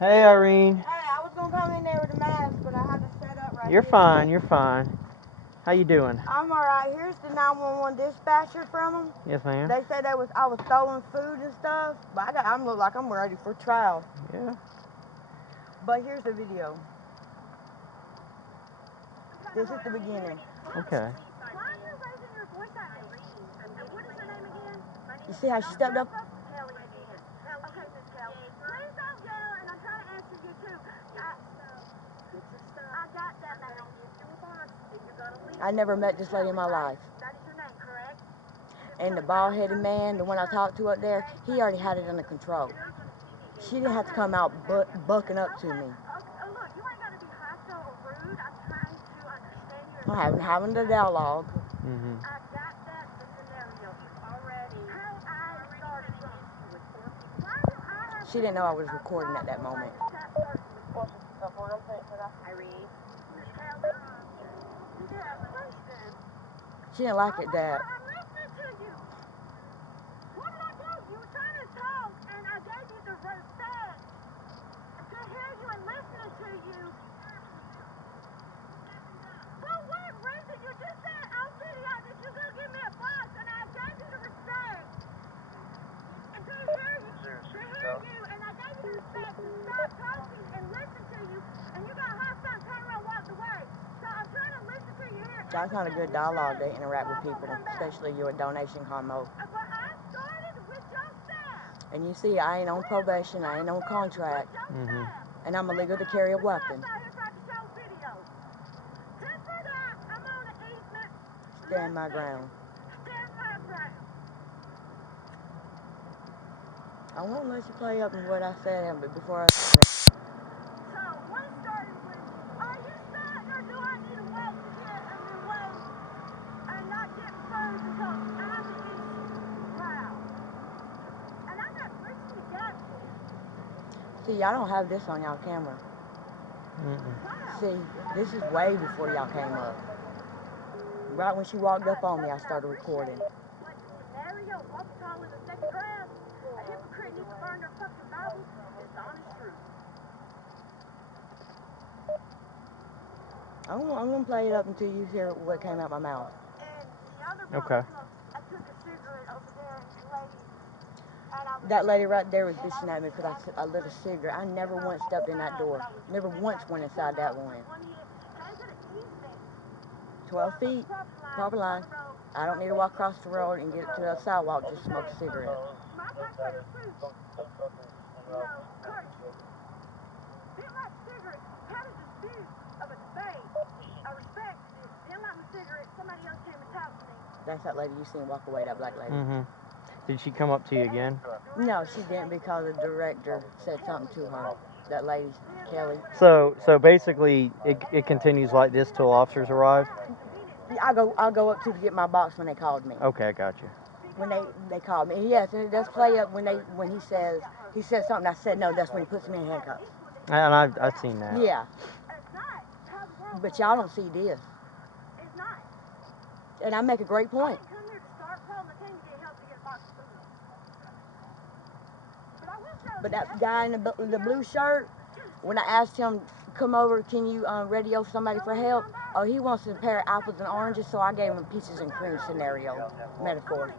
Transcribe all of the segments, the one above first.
Hey, Irene. Hey, I was gonna come in there with a mask, but I had to set up right You're here. fine. You're fine. How you doing? I'm alright. Here's the 911 dispatcher from them. Yes, ma'am. They said I was stolen food and stuff, but I look like I'm ready for trial. Yeah. But here's the video. This is the beginning. Okay. You see how she stepped up? I never met this lady in my life. And the bald-headed man, the one I talked to up there, he already had it under control. She didn't have to come out bucking up to me. I'm having the dialogue. She didn't know I was recording at that moment. She didn't like it, Dad. That's not a good dialogue to interact with people, especially you at donation combo. And you see, I ain't on probation, I ain't on contract, and I'm illegal to carry a weapon. Stand my ground. I won't let you play up with what I said, but before I said it. See, y'all don't have this on y'all camera. See, this is way before y'all came up. Right when she walked up on me, I started recording. I'm gonna play it up until you hear what came out my mouth. Okay. That lady right there was bitching at me because I lit a cigarette. I never once stepped in that door. Never once went inside that one. 12 feet, property line. I don't need to walk across the road and get to the sidewalk just to smoke a cigarette. That's that lady you seen walk away, that black lady. Did she come up to you again? No, she didn't because the director said something to her. That lady, Kelly. So basically, it continues like this till officers arrive? I'll go up to get my box when they called me. Okay, I got you. When they called me. Yes, and it does play up when he says something. I said no, that's when he puts me in handcuffs. And I've seen that. Yeah. But y'all don't see this. And I make a great point. But that guy in the blue shirt, when I asked him, come over, can you radio somebody for help? Oh, he wants to compare apples and oranges, so I gave him peaches and cream scenario, metaphor.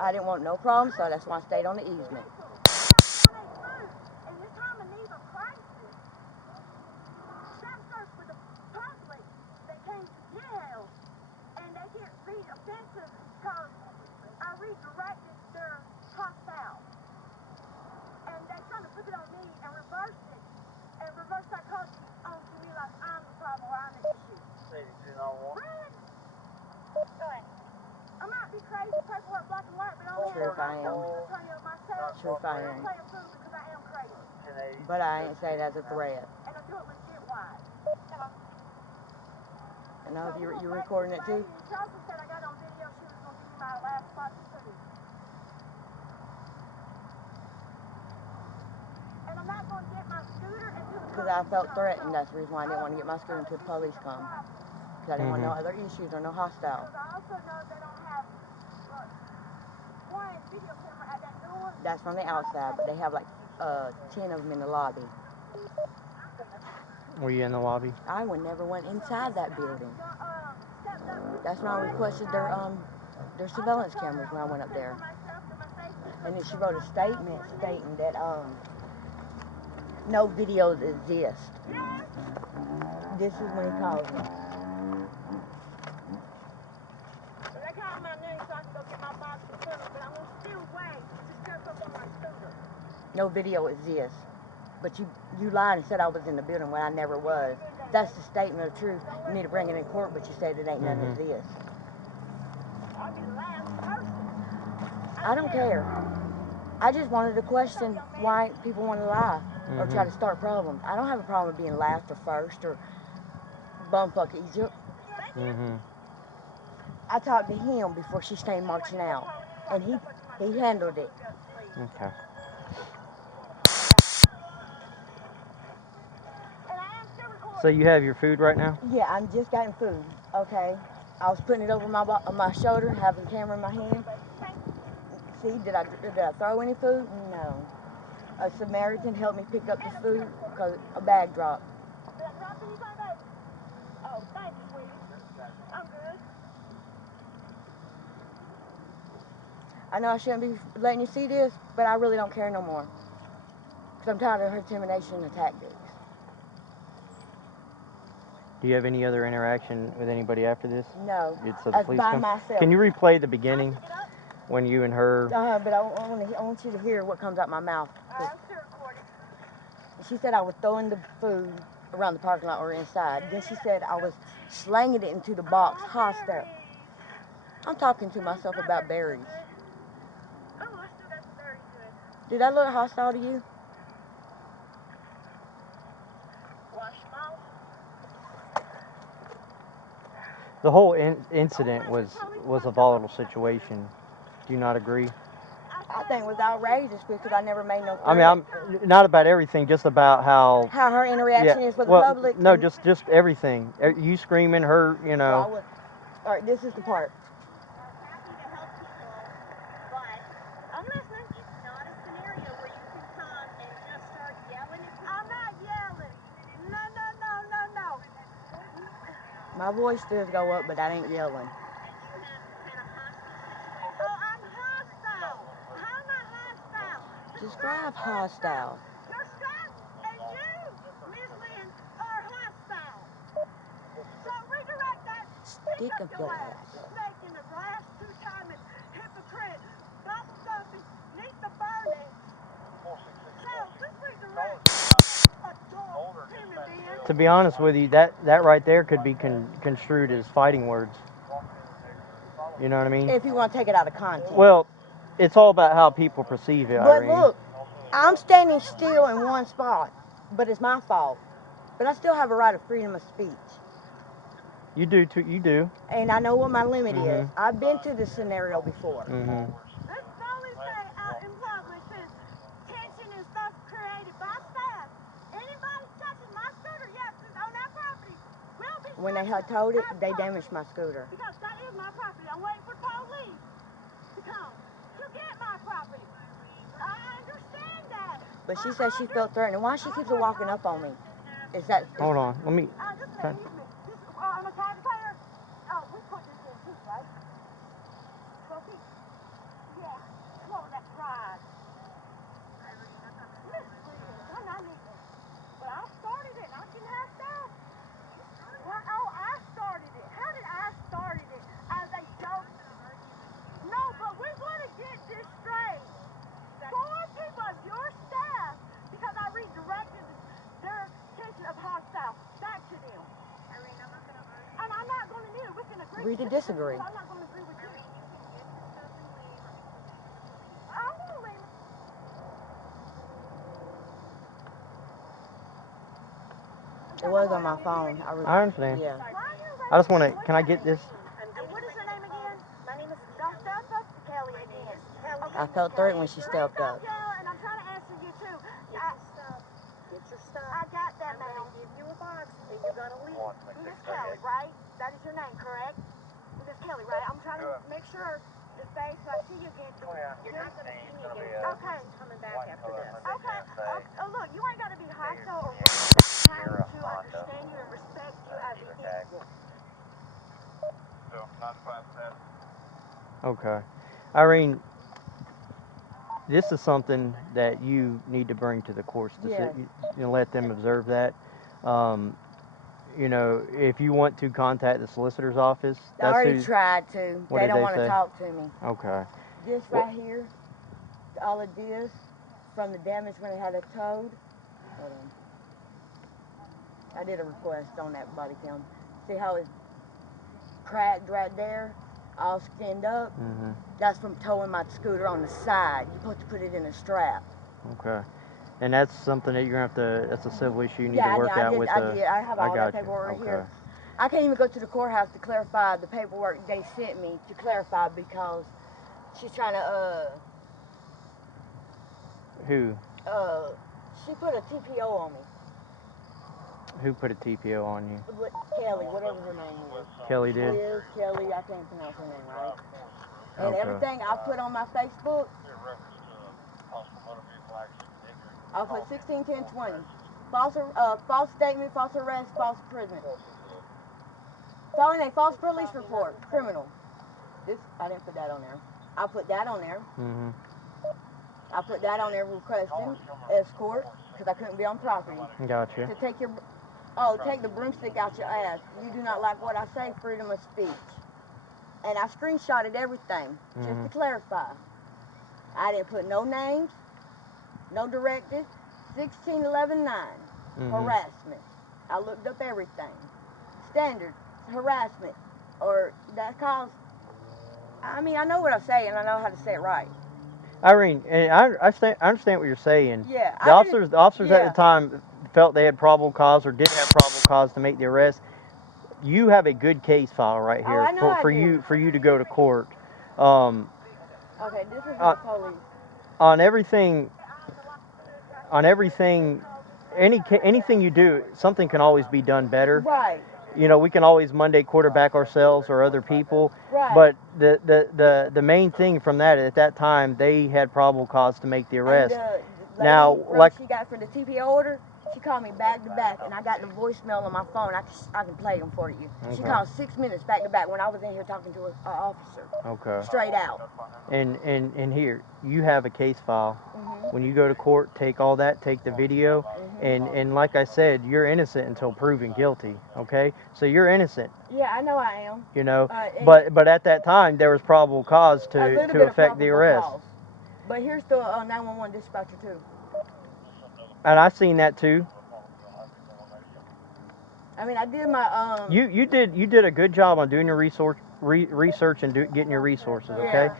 I didn't want no problem, so that's why I stayed on the easement. Truth I am. Truth I am. But I ain't saying as a threat. And I hope you're recording it too. Because I felt threatened. That's the reason why I didn't want to get my scooter until the police come. Because I didn't want no other issues or no hostile. That's from the outside, but they have like 10 of them in the lobby. Were you in the lobby? I would never went inside that building. That's when I requested their surveillance cameras when I went up there. And then she wrote a statement stating that no videos exist. This is when he calls me. They called my name so I can go get my box of food, but I'm gonna still wait to step up on my scooter. No video exists. But you lied and said I was in the building when I never was. That's the statement of truth. You need to bring it in court, but you said it ain't none exists. I'll be the last person. I don't care. I just wanted to question why people want to lie or try to start problems. I don't have a problem with being last or first or bumfuck Egypt. I talked to him before she came marching out, and he handled it. Okay. So you have your food right now? Yeah, I'm just getting food. Okay, I was putting it over my shoulder, having the camera in my hand. See, did I throw any food? No. A Samaritan helped me pick up this food because a bag dropped. Oh, thank you, sweetie. I'm good. I know I shouldn't be letting you see this, but I really don't care no more. Because I'm tired of her intimidation and tactics. Do you have any other interaction with anybody after this? No, So the that's police by come? myself. Can you replay the beginning when you and her? But I want you to hear what comes out my mouth. She said I was throwing the food around the parking lot or inside. Then she said I was slanging it into the box hostile. I'm talking to myself about berries. Oh, I still got the very good. Did that look hostile to you? Wash mouth. The whole incident was a volatile situation. Do you not agree? I think it was outrageous because I never made no threat. I mean, I'm not about everything, just about how her interaction is with the public. No, just everything. You screaming, her, you know. Well, all right, this is the part. I'm listening. It's not a scenario where you can come and just start yelling at people. I'm not yelling. No. My voice does go up, but that ain't yelling. Oh, I'm hostile. How am I hostile? Describe hostile. Your staff and you, Miss Lynn, are hostile. So redirect that. Stick up your ass. Snake in the grass, two-timing hypocrite, bubble dumping, neath the burning. So just redirect. Adult human being. To be honest with you, that right there could be construed as fighting words. You know what I mean? If you want to take it out of context. Well, it's all about how people perceive it, But Irene. look, I'm standing still in one spot, but it's my fault. But I still have a right of freedom of speech. You do too. You do. And I know what my limit is. I've been to this scenario before. This only say out in public since tension and stuff created by staff. Anybody touching my scooter, yes, it's on that property. Will be When they had told it, they damaged my scooter. because that is my property. I'm waiting for police to come to get my property. I understand that. But she said she felt threatened. Why she keeps walking up on me? Is that? Hold on. Let me. I'm a taxpayer. Oh, we put this in too, right? So yeah, what was that pride? But I started it. I can have that. Well, oh, I started it. How did I start it? As a joke? No, but we want to get this straight. 4 people of your staff, because I redirected their attention of hostile back to them. And I'm not going to need it. We can agree. Agree to disagree. I'm not going to agree with you. I won't leave. It was on my phone. I understand. Yeah. I just want to. Can I get this? And what is your name again? My name is. Don't step up to Kelly again. I felt threatened when she stepped up. Yeah, and I'm trying to answer you too. Get your stuff. I got that, ma'am. I'm gonna give you a box, and you're gonna leave. Miss Kelly, right? That is your name, correct? Miss Kelly, right? I'm trying to make sure the face when I see you again. Okay. Irene, this is something that you need to bring to the courts to Yes. let them observe that. Um, if you want to contact the solicitor's office, I that's already who. tried to. What They did don't they want to say? talk to me. Okay. This What- right here, all of this from the damage when it had a toad. Hold on. I did a request on that body cam. See how it's cracked right there, all skinned up? Mm-hmm. That's from towing my scooter on the side. You're supposed to put it in a strap. Okay. And that's something that you're gonna have to. That's a civil issue you need Yeah, to work I out did. with I the. did. I have I all got that you. paperwork right Okay. here. I can't even go to the courthouse to clarify the paperwork they sent me to clarify because she's trying to Who? she put a TPO on me. Who put a TPO on you? Kelly, whatever her name is. Kelly did. Liz, Kelly, I can't pronounce her name right. And Okay. everything I put on my Facebook, I put 16, 10, 20. False statement, false arrest, false imprisonment. Filing a false police report, criminal. This, I didn't put that on there. I put that on there. Mm-hmm. I put that on there requesting escort because I couldn't be on property. Gotcha. To take take the broomstick out your ass. You do not like what I say, freedom of speech. And I screenshotted everything just to clarify. I didn't put no names, no directives. 1611-9, harassment. I looked up everything. Standard harassment, or that calls. I mean, I know what I'm saying. I know how to say it right. Irene, and I understand what you're saying. Yeah. The officers at the time felt they had probable cause or did have probable cause to make the arrest. You have a good case file right here I know for you to go to court. Okay, this is the police. On everything, anything you do, something can always be done better. Right. We can always Monday quarterback ourselves or other people. Right. But the main thing from that at that time, they had probable cause to make the arrest. And the Now, lady like she got for the TPO order, she called me back to back, and I got the voicemail on my phone. I can play them for you. She Okay. called 6 minutes back to back when I was in here talking to an officer. Okay. Straight out. And here you have a case file. When you go to court, take all that, take the video, and like I said, you're innocent until proven guilty. Okay, so you're innocent. Yeah, I know I am. But at that time there was probable cause A little to bit of affect the probable arrest. cause. But here's the 911 dispatcher too. And I seen that too. I mean, I did my You did a good job on doing your research and getting your resources. Okay.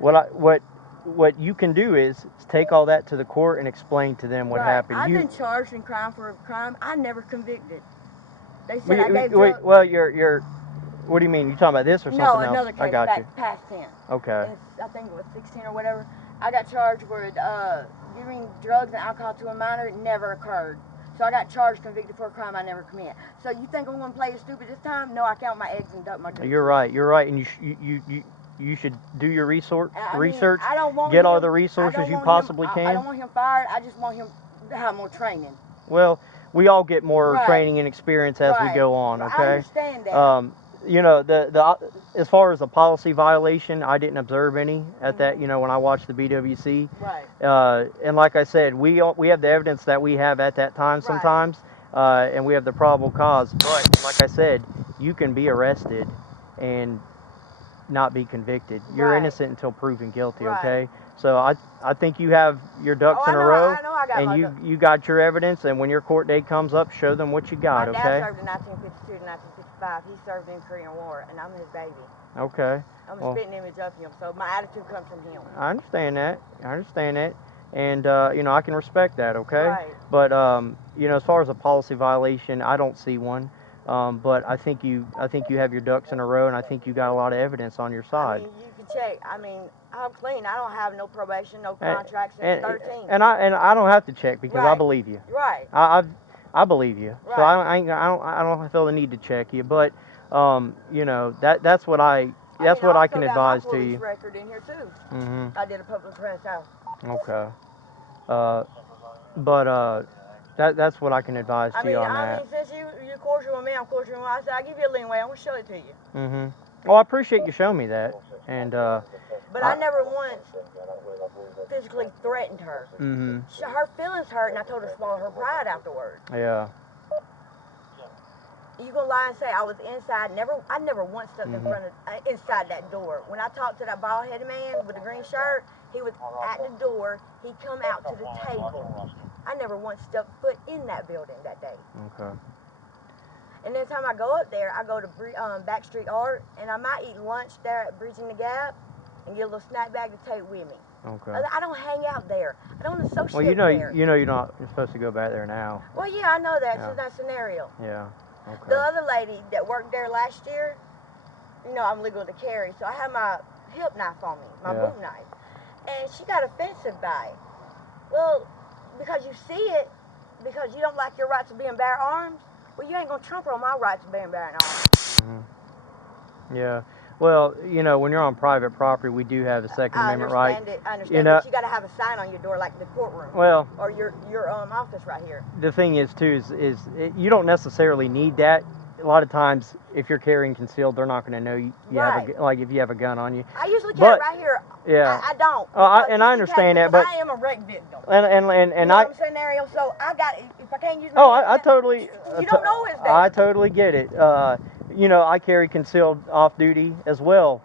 Yeah. What you can do is take all that to the court and explain to them what happened. I've been charged in crime for a crime I never convicted. They said I gave drugs. Well, you're. What do you mean? You talking about this or something else? No, another case. I got you. Past tense. Okay. I think it was 16 or whatever. I got charged with giving drugs and alcohol to a minor. It never occurred. So I got charged, convicted for a crime I never commit. So you think I'm going to play it stupid this time? No, I count my eggs and duck my dukes. You're right, and you should do your research. I don't want get all him, the resources you want possibly him, can. I don't want him fired. I just want him to have more training. Well, we all get more Right. training and experience as we go on. Okay. I understand that. The as far as a policy violation, I didn't observe any at that. When I watched the BWC. Right. And like I said, we have the evidence that we have at that time sometimes, and we have the probable cause. But like I said, you can be arrested and not be convicted. You're innocent until proven guilty. Okay. So I think you have your ducks in a row, I know I got and you got your evidence. And when your court date comes up, show them what you got. My Okay. dad served in 1952 to 1965. He served in Korean War, and I'm his baby. Okay. I'm a spitting image of him, so my attitude comes from him. I understand that. And I can respect that. Okay. Right. But as far as a policy violation, I don't see one. But I think you have your ducks in a row, and I think you got a lot of evidence on your side. I mean, you can check. I mean, I'm clean. I don't have no probation, no contract since 13. And I don't have to check because I believe you. Right. I believe you. Right. So I don't feel the need to check you. But that's what I can advise to you. Record in here too. Mhm. I did a public press out. Okay. That's what I can advise to you on that. I mean, since you're cordial with me, I'm cordial with me. I said, I'll give you a leeway. I'm going to show it to you. Well, I appreciate you showing me that. And But I never once physically threatened her. Mhm. Her feelings hurt, and I told her to swallow her pride afterwards. Yeah. You gonna lie and say I was inside? I never once stepped in front of inside that door. When I talked to that bald-headed man with the green shirt, he was at the door. He come out to the table. I never once stepped foot in that building that day. Okay. And every time I go up there, I go to Backstreet Art, and I might eat lunch there at Bridging the Gap, and get a little snack bag to take with me. Okay. I don't hang out there. I don't associate Well, there. you're supposed to go back there now. Well, yeah, I know that. Yeah. It's that scenario. Yeah. Okay. The other lady that worked there last year, I'm legal to carry, so I have my hip knife on me, my boot knife. And she got offensive by it. Well, because you see it, because you don't like your right to bear arms, well, you ain't going to trump on my right to bear arms. Mm-hmm. Yeah. Well, when you're on private property, we do have a Second Amendment right. I understand, but you got to have a sign on your door like the courtroom. Well, or your office right here. The thing is, too, is you don't necessarily need that. A lot of times, if you're carrying concealed, they're not going to know you have if you have a gun on you. I usually carry right here. Yeah. I don't. And I understand that, but I am a wreck victim. And I'm scenario, so I got if I can't use my I totally. You don't know it's there. I totally get it. I carry concealed off duty as well.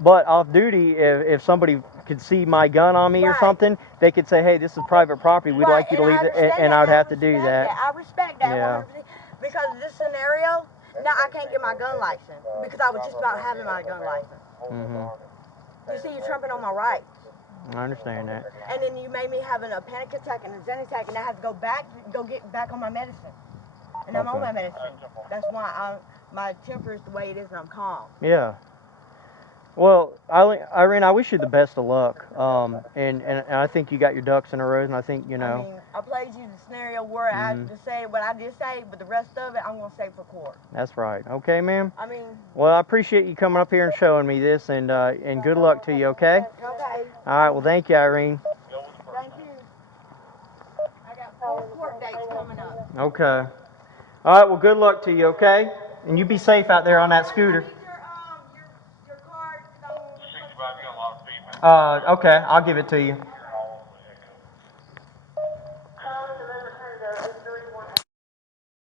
But off duty, if somebody could see my gun on me or something, they could say, "Hey, this is private property. We'd like you to leave it," and I would have to do that. I respect that. Yeah. 100%. Because of this scenario, now I can't get my gun license because I was just about having my gun license. Mm-hmm. You see, you're trumping on my rights. I understand that. And then you made me having a panic attack and a zen attack, and I have to go get back on my medicine. And I'm on my medicine. That's why my temper is the way it is, and I'm calm. Yeah. Well, Irene, I wish you the best of luck. And I think you got your ducks in a row, and I think I mean, I played you the scenario where I just say what I did say, but the rest of it I'm gonna say for court. That's right. Okay, ma'am. I mean. Well, I appreciate you coming up here and showing me this, and good luck to you. Okay. Okay. All right. Well, thank you, Irene. Thank you. I got 4 court dates coming up. Okay. All right. Well, good luck to you. Okay. And you be safe out there on that scooter. Your card. Okay, I'll give it to you.